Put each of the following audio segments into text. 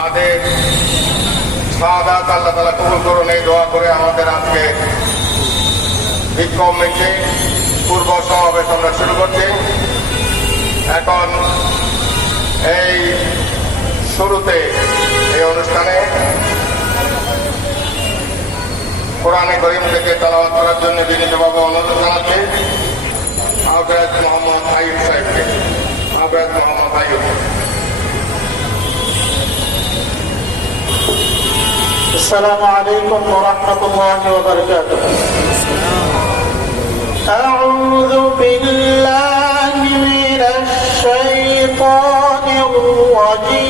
তাদের শাহাদাত আল্লাহ তাআলা কবুল করুন এই দোয়া করে আমাদের আজকে বিক্ষোভ মিছিল পূর্ব সমাবেশ আমরা শুরু করছি। এখন এই শুরুতে এই অনুষ্ঠানে কোরআনে কারীম থেকে তেলাওয়াত করার জন্য বিনীতভাবে অনুরোধ জানাচ্ছি আবরাজ মোহাম্মদ আইয়ুব সাহেবকে। আবরাজ মোহাম্মদ আইয়ুব। السلام عليكم ورحمة الله وبركاته. أعوذ بالله من الشيطان الرجيم.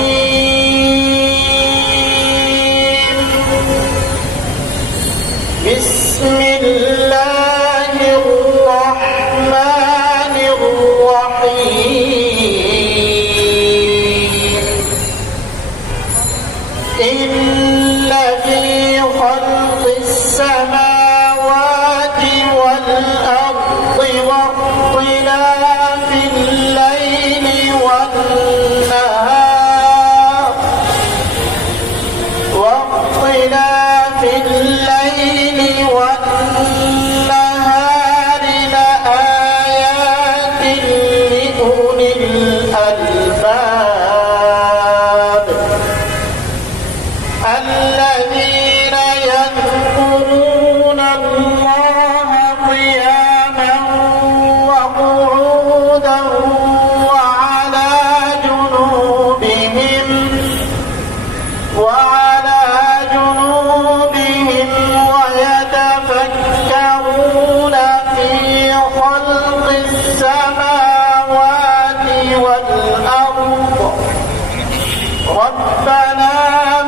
بسم الله الرحمن الرحيم. إن في خلق السماوات والأرض واختلاف الليل والنهار لآيات لأولي الألباب الذين يذكرون الله قياما وقعودا وعلى جنوبهم ويتفكرون في خلق السماوات والأرض ربنا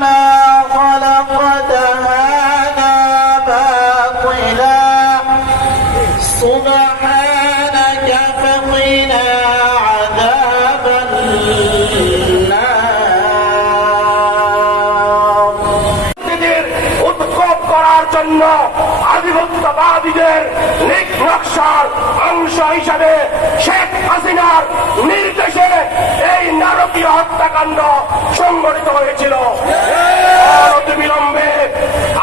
ما خلقت هذا باطلا سبحانك فقنا عذاب النار. উৎখাত করার জন্য আধিপত্যবাদীদের নকশার অংশ হিসাবে শেখ হাসিনার নির্দেশে এই নারকীয় হত্যাকাণ্ড সংঘটিত হয়েছিল। অনতিবিলম্বে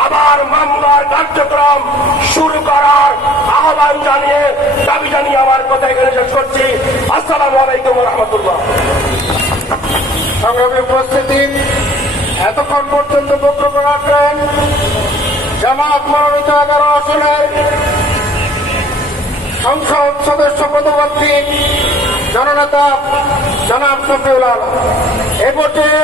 আবার মামলার কার্যক্রম শুরু করার আহ্বান জানিয়ে দাবি জানিয়ে আমার কথা এখানে শেষ করছি। আসসালামু আলাইকুম ওয়া রাহমাতুল্লাহ। সংগ্রামী উপস্থিতি, এতক্ষণ পর্যন্ত বক্তব্য রাখলেন জামাত মনোনীত 11 আসনের সংসদ সদস্য পদপ্রার্থী জননেতা জনাব শফিউল আলম। এ পর্যায়ে